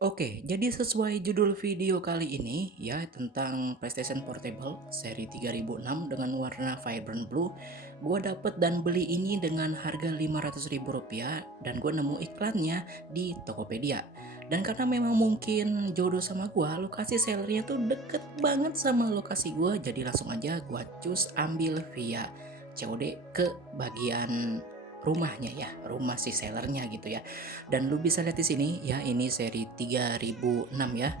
Oke, jadi sesuai judul video kali ini ya tentang PlayStation Portable seri 3006 dengan warna vibrant blue, gue dapet dan beli ini dengan harga Rp500.000 dan gue nemu iklannya di Tokopedia. Dan karena memang mungkin jodoh sama gue, lokasi sellernya tuh deket banget sama lokasi gue, jadi langsung aja gue cus ambil via COD ke bagian rumahnya ya, rumah si sellernya gitu ya. Dan lu bisa lihat di sini ya, ini seri 3006 ya.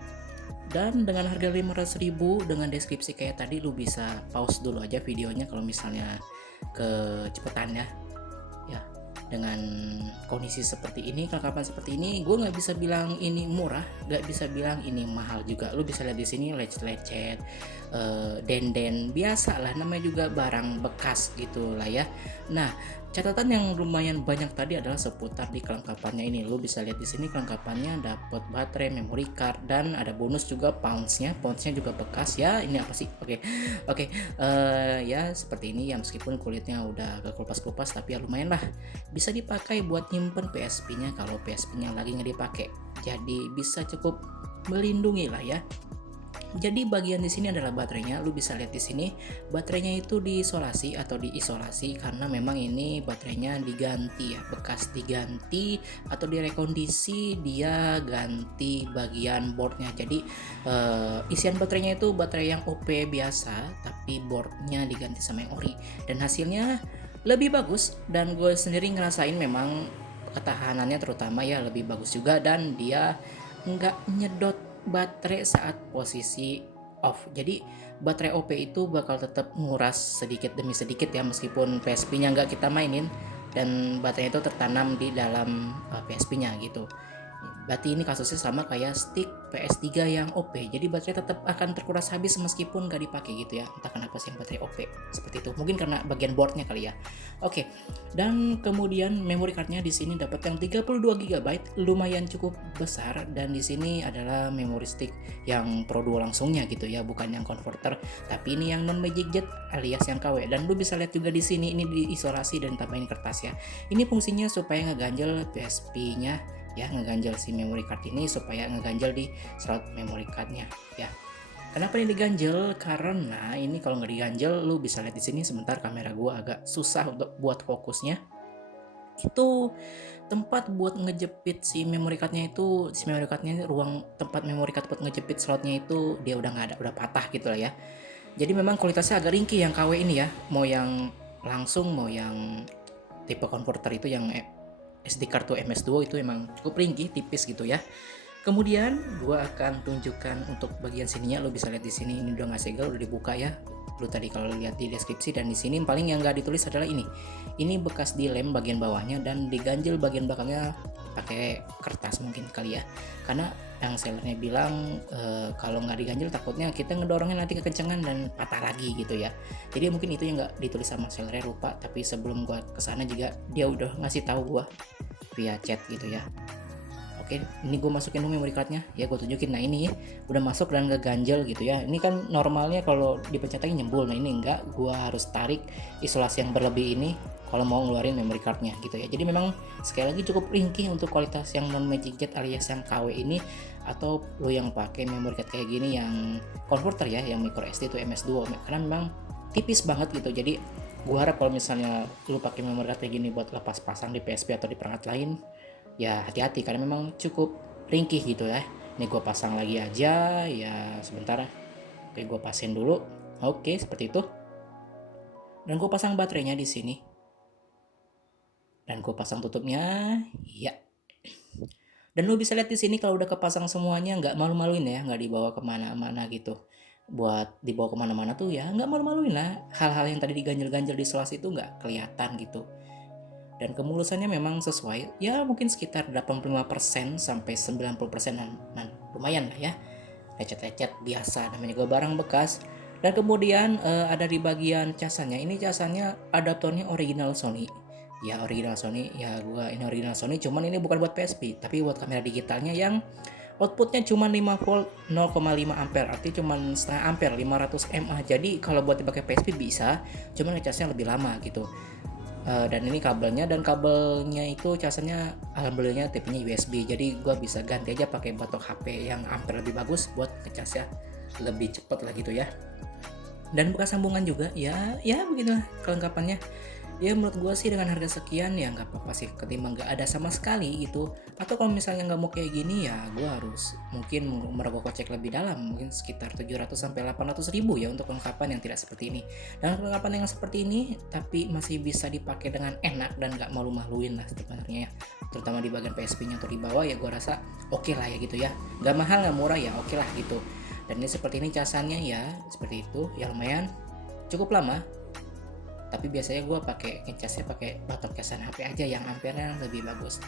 Dan dengan harga 500.000 dengan deskripsi kayak tadi, lu bisa pause dulu aja videonya kalau misalnya kecepatan ya. Ya, dengan kondisi seperti ini, kelengkapan seperti ini, gue nggak bisa bilang ini murah, nggak bisa bilang ini mahal juga. Lu bisa lihat di sini lecet-lecet, den-den biasa lah, namanya juga barang bekas gitu lah ya. Nah, catatan yang lumayan banyak tadi adalah seputar di kelengkapannya ini. Lu bisa lihat di sini kelengkapannya dapat baterai, memory card, dan ada bonus juga poundsnya. Poundsnya juga bekas ya. Ini apa sih? Oke, ya seperti ini ya, meskipun kulitnya udah agak kelupas-kelupas tapi ya lumayan lah. Bisa dipakai buat nyimpen PSP-nya kalau PSP-nya lagi nggak dipakai. Jadi bisa cukup melindungi lah ya. Jadi bagian di sini adalah baterainya. Lu bisa lihat di sini baterainya itu diisolasi atau diisolasi karena memang ini baterainya diganti ya, bekas diganti atau direkondisi, dia ganti bagian boardnya. Jadi isian baterainya itu baterai yang OP biasa, tapi boardnya diganti sama yang ori dan hasilnya lebih bagus. Dan gue sendiri ngerasain memang ketahanannya terutama ya lebih bagus juga, dan dia nggak nyedot baterai saat posisi off. Jadi baterai OP itu bakal tetap nguras sedikit demi sedikit ya, meskipun PSP-nya nggak kita mainin dan baterainya itu tertanam di dalam PSP-nya gitu. Berarti ini kasusnya sama kayak stick PS3 yang OP. Jadi baterai tetap akan terkuras habis meskipun nggak dipakai gitu ya. Entah kenapa sih yang baterai OP seperti itu. Mungkin karena bagian boardnya kali ya. Oke. Dan kemudian memory cardnya di sini dapat yang 32 GB, lumayan cukup besar, dan di sini adalah memory stick yang Pro Duo langsungnya gitu ya, bukan yang converter, tapi ini yang non Magic Jet alias yang KW. Dan lu bisa lihat juga di sini ini diisolasi dan tambahin kertas ya. Ini fungsinya supaya ngeganjel PSP-nya ya, ngeganjel si memory card ini supaya ngeganjel di slot memory cardnya ya. Kenapa ini diganjel? Karena ini kalau nggak diganjel, lu bisa lihat di sini sebentar, kamera gua agak susah untuk buat fokusnya. Itu tempat buat ngejepit si memory cardnya itu, si memory cardnya ini, ruang tempat memory card buat ngejepit slotnya itu dia udah nggak ada, udah patah gitu lah ya. Jadi memang kualitasnya agak ringkih yang KW ini ya, mau yang langsung mau yang tipe converter itu yang SD card tuh MS2 itu emang cukup ringkih, tipis gitu ya. Kemudian gua akan tunjukkan untuk bagian sininya. Lo bisa lihat di sini ini udah nggak segel, udah dibuka ya. Lu tadi kalau lihat di deskripsi, dan di sini paling yang nggak ditulis adalah ini. Ini bekas dilem bagian bawahnya dan diganjel bagian belakangnya pakai kertas mungkin kali ya. Karena yang sellernya bilang kalau nggak diganjel takutnya kita ngedorongnya nanti kekencengan dan patah lagi gitu ya. Jadi mungkin itu yang nggak ditulis sama sellernya, lupa. Tapi sebelum gua kesana juga dia udah ngasih tahu gua via chat gitu ya. Oke, ini gue masukin dulu memory cardnya ya, gue tunjukin. Nah ini udah masuk dan ngeganjel gitu ya. Ini kan normalnya kalau dipencet lagi nyembul, nah ini enggak, gue harus tarik isolasi yang berlebih ini kalau mau ngeluarin memory cardnya gitu ya. Jadi memang sekali lagi cukup ringkih untuk kualitas yang non Magic Jet alias yang KW ini, atau lo yang pakai memory card kayak gini yang converter ya, yang micro SD itu MS2, karena memang tipis banget gitu. Jadi gue harap kalau misalnya lo pakai memory card kayak gini buat lepas pasang di PSP atau di perangkat lain, ya hati-hati karena memang cukup ringkih gitu ya. Ini gue pasang lagi aja ya, sebentar. Oke, gue pasin dulu. Oke, seperti itu. Dan gue pasang baterainya di sini. Dan gue pasang tutupnya. Ya. Dan lu bisa lihat di sini kalau udah kepasang semuanya, nggak malu-maluin ya, nggak dibawa kemana-mana gitu. Buat dibawa kemana-mana tuh ya nggak malu-maluin lah. Hal-hal yang tadi diganjel-ganjel di selas itu nggak kelihatan gitu. Dan kemulusannya memang sesuai ya, mungkin sekitar 85% sampai 90%, nah, lumayan lah ya, lecet-lecet biasa, namanya juga barang bekas. Dan kemudian ada di bagian casannya, ini casannya adaptornya original Sony ya, original Sony ya. Ini original Sony, cuman ini bukan buat PSP tapi buat kamera digitalnya yang outputnya cuma 5 volt 0,5 ampere, artinya cuma setengah ampere, 500 mAh. Jadi kalau buat dipakai PSP bisa, cuman ngecasnya lebih lama gitu. Dan ini kabelnya itu casanya alhamdulillahnya tipenya USB, jadi gua bisa ganti aja pakai batok HP yang ampere lebih bagus buat ngecasnya lebih cepet lah gitu ya. Dan bekas sambungan juga ya begitulah kelengkapannya. Ya menurut gua sih dengan harga sekian ya nggak apa-apa sih ketimbang nggak ada sama sekali gitu. Atau kalau misalnya nggak mau kayak gini ya gua harus mungkin merogoh kocek lebih dalam, mungkin sekitar 700 sampai 800 ribu ya untuk kelengkapan yang tidak seperti ini. Dan kelengkapan yang seperti ini tapi masih bisa dipakai dengan enak dan nggak malu-maluin lah sebenarnya ya. Terutama di bagian PSP-nya atau di bawah ya gua rasa oke lah ya gitu ya. Nggak mahal nggak murah ya oke lah gitu. Dan ini seperti ini casannya ya seperti itu ya, lumayan cukup lama. Tapi biasanya gue pakai ngecasnya pakai batok casan HP aja yang ampernya lebih bagus.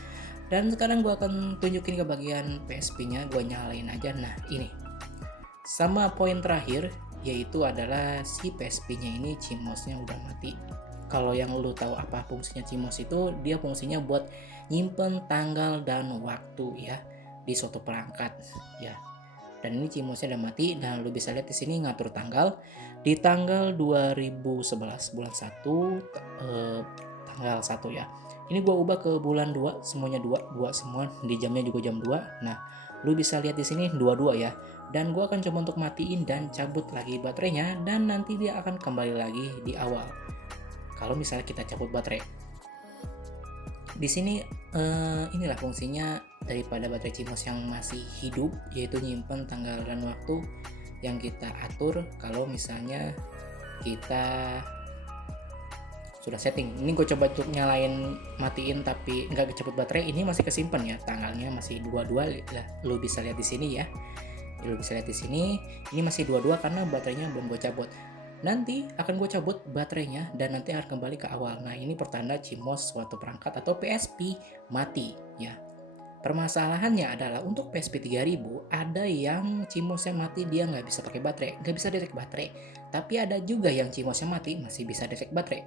Dan sekarang gue akan tunjukin ke bagian PSP-nya, gue nyalain aja. Nah ini sama poin terakhir yaitu adalah si PSP-nya ini CMOS-nya udah mati. Kalau yang lu tahu apa fungsinya CMOS itu, dia fungsinya buat nyimpen tanggal dan waktu ya di suatu perangkat ya. Dan ini CMOS-nya udah mati. Nah lu bisa lihat di sini ngatur tanggal di tanggal 2011 bulan 1 tanggal 1 ya. Ini gua ubah ke bulan 2, semuanya 2 semua, di jamnya juga jam 2. Nah lu bisa lihat di sini 22 ya. Dan gua akan coba untuk matiin dan cabut lagi baterainya, dan nanti dia akan kembali lagi di awal kalau misalnya kita cabut baterai. Di sini inilah fungsinya daripada baterai CMOS yang masih hidup, yaitu nyimpen tanggal dan waktu yang kita atur kalau misalnya kita sudah setting. Ini gue coba untuk nyalain matiin tapi nggak kecabut baterai, ini masih kesimpan ya, tanggalnya masih 22 lah, lu bisa lihat di sini ya. Lu bisa lihat di sini ini masih 22 karena baterainya belum gue cabut. Nanti akan gue cabut baterainya dan nanti akan kembali ke awal. Nah ini pertanda CMOS suatu perangkat atau PSP mati ya. Permasalahannya adalah untuk PSP 3000 ada yang CMOS-nya mati, dia nggak bisa pakai baterai, nggak bisa detect baterai. Tapi ada juga yang CMOS-nya mati masih bisa detect baterai.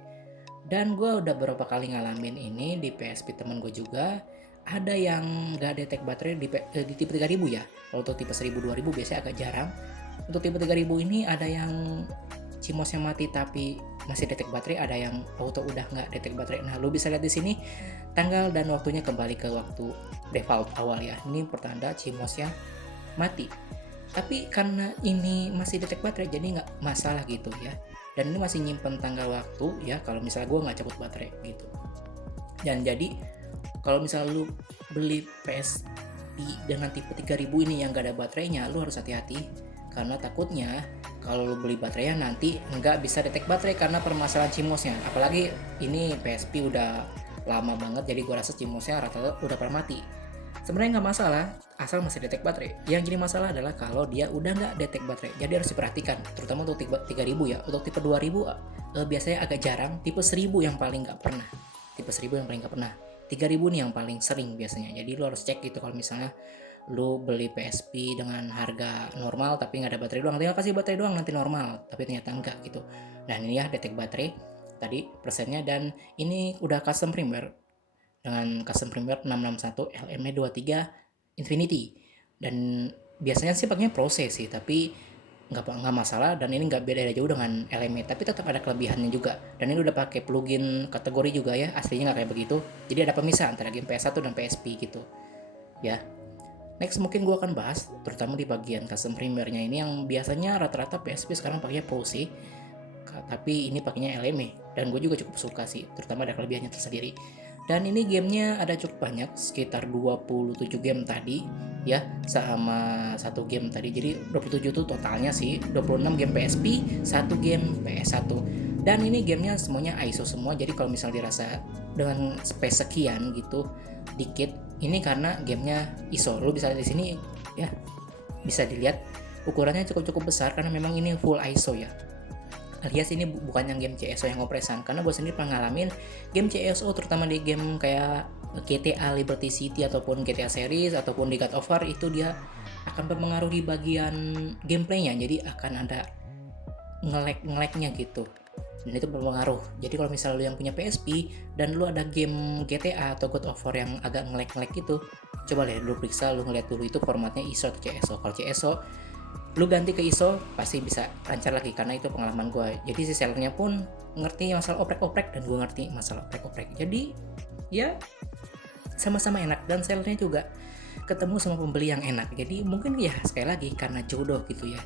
Dan gue udah beberapa kali ngalamin ini di PSP temen gue juga. Ada yang nggak detect baterai di tipe 3000 ya. Kalau untuk tipe 1000 2000 biasanya agak jarang. Untuk tipe 3000 ini ada yang CMOS-nya mati tapi masih detect baterai, ada yang auto udah nggak detect baterai. Nah lu bisa lihat di sini tanggal dan waktunya kembali ke waktu default awal ya. Ini pertanda CMOS-nya mati. Tapi karena ini masih detect baterai jadi nggak masalah gitu ya. Dan ini masih nyimpen tanggal waktu ya kalau misalnya gue nggak cabut baterai gitu. Dan jadi kalau misalnya lu beli PSP dengan tipe 3000 ini yang nggak ada baterainya, lu harus hati-hati karena takutnya kalau lu beli baterainya nanti nggak bisa detect baterai karena permasalahan CMOS-nya. Apalagi ini PSP udah lama banget, jadi gua rasa CMOS-nya rata-rata udah pada mati. Sebenarnya nggak masalah asal masih detect baterai. Yang jadi masalah adalah kalau dia udah nggak detect baterai. Jadi harus diperhatikan, terutama untuk tipe 3000 ya. Untuk tipe 2000 biasanya agak jarang. Tipe 1000 yang paling nggak pernah. Tipe 1000 yang paling nggak pernah. 3000 nih yang paling sering biasanya. Jadi lu harus cek gitu kalau misalnya lu beli PSP dengan harga normal tapi nggak ada baterai doang, tinggal kasih baterai doang nanti normal, tapi ternyata enggak gitu. Dan ini ya detect baterai tadi persennya, dan ini udah custom firmware dengan custom firmware 661 LM23 Infinity. Dan biasanya sih pakainya proses sih, tapi nggak masalah. Dan ini nggak beda jauh dengan LME, tapi tetap ada kelebihannya juga. Dan ini udah pakai plugin kategori juga ya, aslinya nggak kayak begitu. Jadi ada pemisah antara game PS1 dan PSP gitu ya. Next mungkin gue akan bahas terutama di bagian custom firmware-nya ini yang biasanya rata-rata PSP sekarang pakainya Pro sih, tapi ini pakainya LME dan gue juga cukup suka sih, terutama ada kelebihannya tersendiri. Dan ini gamenya ada cukup banyak, sekitar 27 game tadi ya, sama satu game tadi, jadi 27 itu totalnya sih, 26 game PSP, 1 game PS1. Dan ini gamenya semuanya ISO semua, jadi kalau misal dirasa dengan space sekian gitu dikit, ini karena gamenya ISO. Lu bisa lihat di sini ya, bisa dilihat ukurannya cukup besar karena memang ini full ISO ya. Alias ini bukan yang game CSO yang opresan, karena gue sendiri pernah ngalamin game CSO terutama di game kayak GTA Liberty City ataupun GTA series ataupun di God of War, itu dia akan berpengaruh di bagian gameplaynya, jadi akan ada nge-lag-nya gitu, dan itu berpengaruh. Jadi kalau misalnya lu yang punya PSP dan lu ada game GTA atau God of War yang agak nge-lag gitu, coba lihat dulu, periksa, lu ngeliat dulu itu formatnya ISO atau CSO. Kalau CSO lu ganti ke ISO pasti bisa lancar lagi, karena itu pengalaman gue. Jadi si sellernya pun ngerti masalah oprek-oprek dan gue ngerti masalah oprek-oprek, jadi ya sama-sama enak, dan sellernya juga ketemu sama pembeli yang enak. Jadi mungkin ya sekali lagi karena jodoh gitu ya.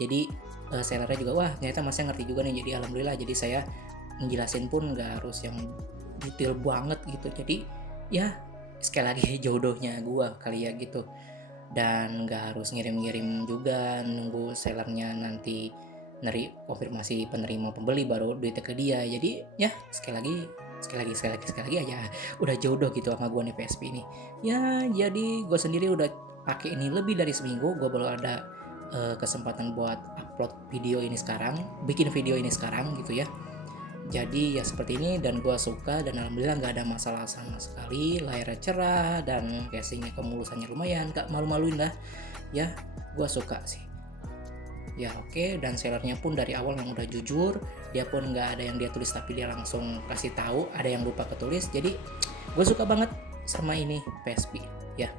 Jadi sellernya juga wah ternyata masnya ngerti juga nih, jadi alhamdulillah. Jadi saya menjelasin pun nggak harus yang detail banget gitu. Jadi ya sekali lagi jodohnya gua kali ya gitu. Dan nggak harus ngirim-ngirim juga nunggu sellernya nanti konfirmasi penerima pembeli baru duitnya ke dia. Jadi ya sekali lagi aja udah jodoh gitu sama gua nih PSP ini. Ya jadi gue sendiri udah pakai ini lebih dari seminggu. Gue baru ada kesempatan buat upload video ini sekarang, bikin video ini sekarang gitu ya. Jadi ya seperti ini, dan gue suka, dan alhamdulillah nggak ada masalah sama sekali. Layarnya cerah dan casingnya kemulusannya lumayan, gak malu-maluin lah ya. Gue suka sih ya. Oke, dan sellernya pun dari awal yang udah jujur. Dia pun nggak ada yang dia tulis tapi dia langsung kasih tahu ada yang lupa ketulis. Jadi gue suka banget sama ini PSP ya.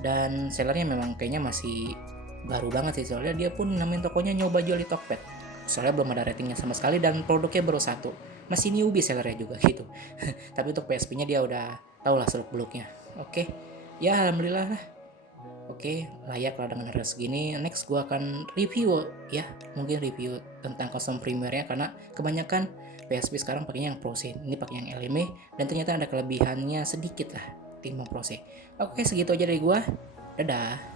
Dan sellernya memang kayaknya masih baru banget sih, soalnya dia pun namain tokonya nyoba jual di Tokped, soalnya belum ada ratingnya sama sekali dan produknya baru satu, masih newbie sellernya juga gitu. Tapi untuk PSP nya dia udah tau lah seluk beluknya. Oke ya, alhamdulillah lah. Oke, layak lah dengan harga segini. Next gue akan review ya, mungkin review tentang custom firmware-nya, karena kebanyakan PSP sekarang pakainya yang Pro C, ini pakai yang LME, dan ternyata ada kelebihannya sedikit lah timbang Pro C. Oke, segitu aja dari gue. Dadah.